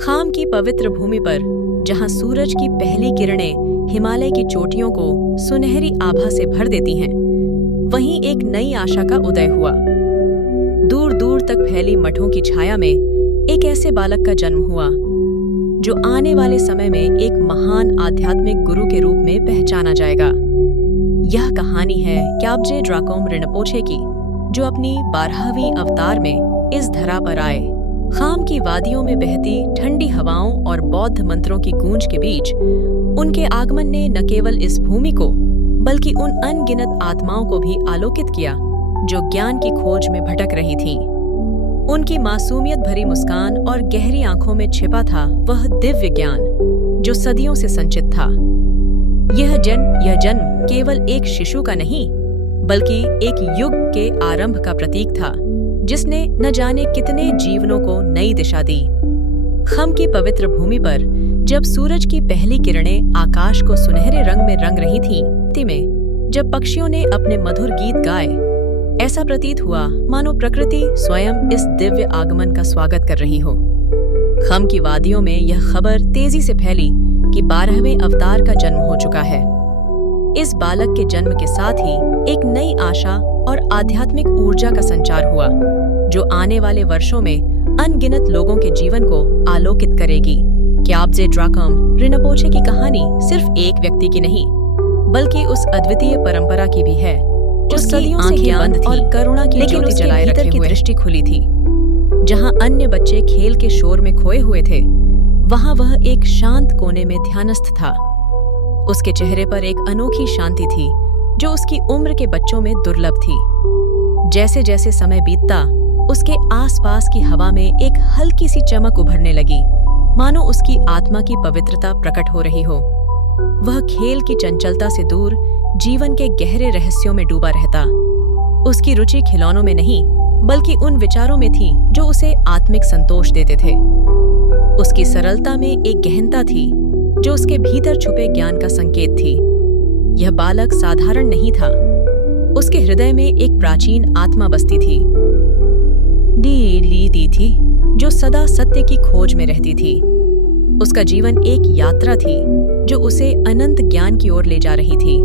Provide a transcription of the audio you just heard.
खाम की पवित्र भूमि पर, जहां सूरज की पहली किरणें हिमालय की चोटियों को सुनहरी आभा से भर देती हैं, वहीं एक नई आशा का उदय हुआ। दूर दूर तक फैली मठों की छाया में एक ऐसे बालक का जन्म हुआ जो आने वाले समय में एक महान आध्यात्मिक गुरु के रूप में पहचाना जाएगा। यह कहानी है ग्याब्जे ड्राकोम रिनपोछे की, जो अपनी 12वीं अवतार में इस धरा पर आए। खाम की वादियों में बहती ठंडी हवाओं और बौद्ध मंत्रों की गूंज के बीच उनके आगमन ने न केवल इस भूमि को बल्कि उन अनगिनत आत्माओं को भी आलोकित किया जो ज्ञान की खोज में भटक रही थीं। उनकी मासूमियत भरी मुस्कान और गहरी आंखों में छिपा था वह दिव्य ज्ञान जो सदियों से संचित था। यह जन्म केवल एक शिशु का नहीं बल्कि एक युग के आरंभ का प्रतीक था, जिसने न जाने कितने जीवनों को नई दिशा दी। खम की पवित्र भूमि पर जब सूरज की पहली किरणें आकाश को सुनहरे रंग में रंग रही थीं, में जब पक्षियों ने अपने मधुर गीत गाए, ऐसा प्रतीत हुआ मानो प्रकृति स्वयं इस दिव्य आगमन का स्वागत कर रही हो। खम की वादियों में यह खबर तेजी से फैली कि 12वें अवतार का जन्म हो चुका है। इस बालक के जन्म के साथ ही एक नई आशा और आध्यात्मिक ऊर्जा का संचार हुआ, जो आने वाले वर्षों में अनगिनत लोगों के जीवन को आलोकित करेगी। ग्याब्जे ड्राकोम रिनपोछे की कहानी सिर्फ एक व्यक्ति की नहीं, बल्कि उस अद्वितीय परंपरा की भी है जो सदियों से बंद थी और करुणा की ज्योति जलाए रखे हुए दृष्टि खुली थी। जहां अन्य बच्चे खेल के शोर में खोए हुए थे, वहां वह एक शांत कोने में ध्यानस्थ था। उसके चेहरे पर एक अनोखी शांति थी जो उसकी उम्र के बच्चों में दुर्लभ थी। जैसे जैसे समय बीतता, उसके आसपास की हवा में एक हल्की सी चमक उभरने लगी, मानो उसकी आत्मा की पवित्रता प्रकट हो रही हो। वह खेल की चंचलता से दूर जीवन के गहरे रहस्यों में डूबा रहता। उसकी रुचि खिलौनों में नहीं बल्कि उन विचारों में थी जो उसे आत्मिक संतोष देते थे। उसकी सरलता में एक गहनता थी जो उसके भीतर छुपे ज्ञान का संकेत थी। यह बालक साधारण नहीं था। उसके हृदय में एक प्राचीन आत्मा बसती थी, दी थी जो सदा सत्य की खोज में रहती थी। उसका जीवन एक यात्रा थी जो उसे अनंत ज्ञान की ओर ले जा रही थी।